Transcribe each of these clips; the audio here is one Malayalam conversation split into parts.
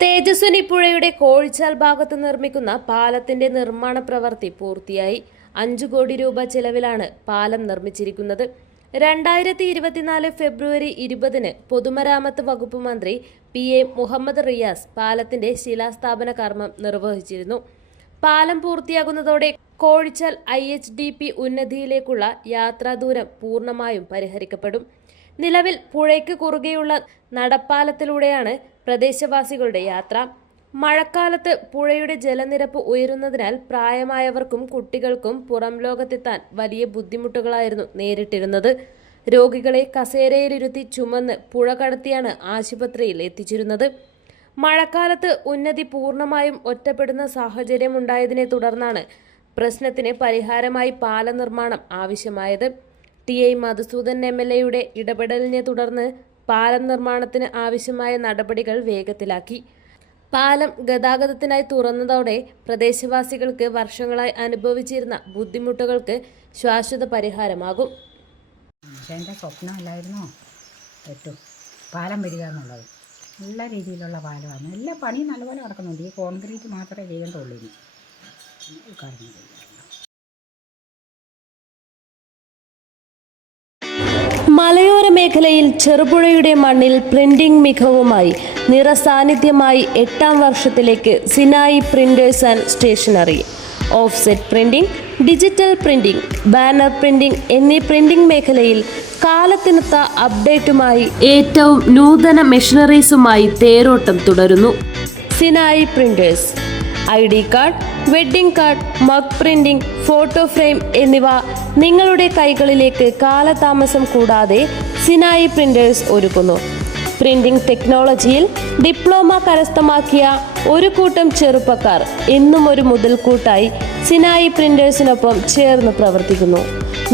തേജസ്വിനി പുഴയുടെ കോഴിച്ചാൽ ഭാഗത്ത് നിർമ്മിക്കുന്ന പാലത്തിന്റെ നിർമ്മാണ പ്രവൃത്തി പൂർത്തിയായി. 5 കോടി രൂപ ചെലവിലാണ് പാലം നിർമ്മിച്ചിരിക്കുന്നത്. 2024 ഫെബ്രുവരി 20-ന് പൊതുമരാമത്ത് വകുപ്പ് മന്ത്രി PA മുഹമ്മദ് റിയാസ് പാലത്തിന്റെ ശിലാസ്ഥാപന കർമ്മം നിർവഹിച്ചിരുന്നു. പാലം പൂർത്തിയാകുന്നതോടെ കോഴിച്ചാൽ IHDP ഉന്നതിയിലേക്കുള്ള യാത്രാദൂരം പൂർണ്ണമായും പരിഹരിക്കപ്പെടും. നിലവിൽ പുഴയ്ക്ക് കുറുകെയുള്ള നടപ്പാലത്തിലൂടെയാണ് പ്രദേശവാസികളുടെ യാത്ര. മഴക്കാലത്ത് പുഴയുടെ ജലനിരപ്പ് ഉയരുന്നതിനാൽ പ്രായമായവർക്കും കുട്ടികൾക്കും പുറം ലോകത്തെത്താൻ വലിയ ബുദ്ധിമുട്ടുകളായിരുന്നു നേരിട്ടിരുന്നത്. രോഗികളെ കസേരയിലിരുത്തി ചുമന്ന് പുഴ കടത്തിയാണ് ആശുപത്രിയിൽ എത്തിച്ചിരുന്നത്. മഴക്കാലത്ത് ഉന്നതി പൂർണ്ണമായും ഒറ്റപ്പെടുന്ന സാഹചര്യമുണ്ടായതിനെ തുടർന്നാണ് പ്രശ്നത്തിന് പരിഹാരമായി പാല നിർമ്മാണം ആവശ്യമായത്. TI മധുസൂദൻ MLA ഇടപെടലിനെ തുടർന്ന് പാലം നിർമ്മാണത്തിന് ആവശ്യമായ നടപടികൾ വേഗത്തിലാക്കി. പാലം ഗതാഗതത്തിനായി തുറന്നതോടെ പ്രദേശവാസികൾക്ക് വർഷങ്ങളായി അനുഭവിച്ചിരുന്ന ബുദ്ധിമുട്ടുകൾക്ക് ശാശ്വത പരിഹാരമാകും. എൻ്റെ സ്വപ്നമല്ലായിരുന്നോ ഏറ്റവും പാലം വരിക എന്നുള്ളത്. നല്ല രീതിയിലുള്ള പാലമാണ്. എല്ലാ പണിയും നല്ലപോലെ നടക്കുന്നുണ്ട്. ഈ കോൺക്രീറ്റ് മാത്രമേ ചെയ്യേണ്ടുള്ളൂ. ഇനി മലയോര മേഖലയിൽ ചെറുപുഴയുടെ മണ്ണിൽ പ്രിന്റിംഗ് മികവുമായി നിറസാന്നിധ്യമായി 8ാം വർഷത്തിലേക്ക് Sinai printers and stationery. Offset printing, digital printing, banner printing എന്നീ പ്രിന്റിംഗ് മേഖലയിൽ കാലത്തിനൊത്ത അപ്ഡേറ്റുമായി ഏറ്റവും നൂതന മെഷീനറീസുമായി തേരോട്ടം തുടരുന്നു. Sinai printers ID card, wedding card, mug printing, photo frame എന്നിവ നിങ്ങളുടെ കൈകളിലേക്ക് കാലതാമസം കൂടാതെ സിനായി പ്രിന്റേഴ്സ് ഒരുക്കുന്നു. പ്രിന്റിംഗ് ടെക്നോളജിയിൽ ഡിപ്ലോമ കരസ്ഥമാക്കിയ ഒരു കൂട്ടം ചെറുപ്പക്കാർ എന്നും ഒരു മുതൽക്കൂട്ടായി സിനായി പ്രിന്റേഴ്സിനൊപ്പം ചേർന്ന് പ്രവർത്തിക്കുന്നു.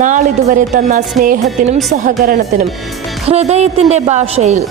നാളിതുവരെ തന്ന സ്നേഹത്തിനും സഹകരണത്തിനും ഹൃദയത്തിന്റെ ഭാഷയിൽ